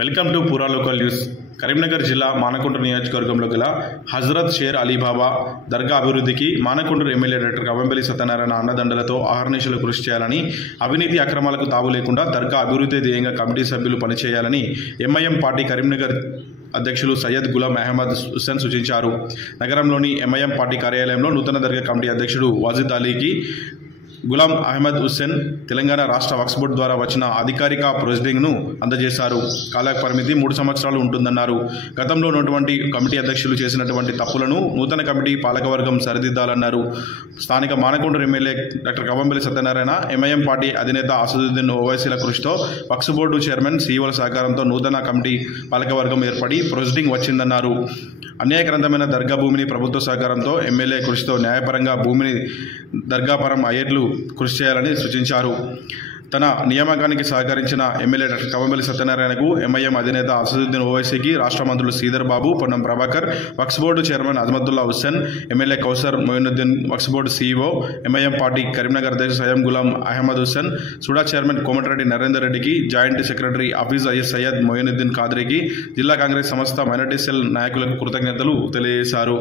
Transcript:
Welcome to పూరా local news. Karimnagar జిల్లా మానకొండూరు నియోజకవర్గంలో గల హజరత్ షేర్ అలీబాబా దర్గా అభివృద్ధికి మానకొండూరు ఎమ్మెల్యే డాక్టర్ కవంబెల్లి సత్యనారాయణ అండదండలతో అహర్నిశలు కృషి చేయాలని, అవినీతి అక్రమాలకు తావు లేకుండా దర్గా అభివృద్ధి ధ్యేయంగా కమిటీ సభ్యులు పనిచేయాలని ఎంఐఎం పార్టీ కరీంనగర్ అధ్యక్షులు సయ్యద్ గులాం అహ్మద్ హుస్సేన్ సూచించారు. నగరంలోని ఎంఐఎం పార్టీ కార్యాలయంలో నూతన దర్గా కమిటీ అధ్యక్షుడు వాజిద్ అలీకి గులాం అహ్మద్ హుస్సేన్ తెలంగాణ రాష్ట్ర వక్ఫ్ బోర్డు ద్వారా వచ్చిన అధికారిక ప్రొసీడింగ్ను అందజేశారు. కాల పరిమితి 3 సంవత్సరాలు ఉంటుందన్నారు. గతంలో ఉన్నటువంటి కమిటీ అధ్యక్షులు చేసినటువంటి తప్పులను నూతన కమిటీ పాలకవర్గం సరిదిద్దాలన్నారు. స్థానిక Manakondur MLA doctor Kavvampalli Satyanarayana, MIM party అధినేత అసదుద్దీన్ ఓవైసీల కృషితో వక్ఫ్ బోర్డు చైర్మన్, సీఈఓల సహకారంతో నూతన కమిటీ పాలకవర్గం ఏర్పడి ప్రొసీడింగ్ వచ్చిందన్నారు. అన్యాయగ్రంథమైన దర్గా భూమిని ప్రభుత్వ సహకారంతో ఎమ్మెల్యే కృషితో న్యాయపరంగా భూమిని దర్గాపరం అయ్యేట్లు కృషి చేయాలని సూచించారు. తన నియామకానికి సహకరించిన ఎమ్మెల్యే డాక్టర్ కవంబెల్లి సత్యనారాయణకు ఎంఐఎం అధినేత అసదుద్దీన్ ఓవైసీకి రాష్ట్ర మంత్రులు Sridhar Babu, Ponnam Prabhakar, Waqf board chairman Azmatullah Hussain, MLA Kausar Moinuddin, Waqf board CEO, MIM party Karimnagar అధ్యక్షుడు సయ్యద్ గులాం అహ్మద్ హుస్సేన్, సుడా చైర్మన్ కోమటిరెడ్డి నరేందర్ రెడ్డికి, జాయింట్ సెక్రటరీ హఫీజ్ సయ్యద్ మొయినుద్దీన్ ఖాద్రీకి, జిల్లా కాంగ్రెస్ సంస్థ మైనార్టీ సెల్ నాయకులకు కృతజ్ఞతలు తెలియజేశారు.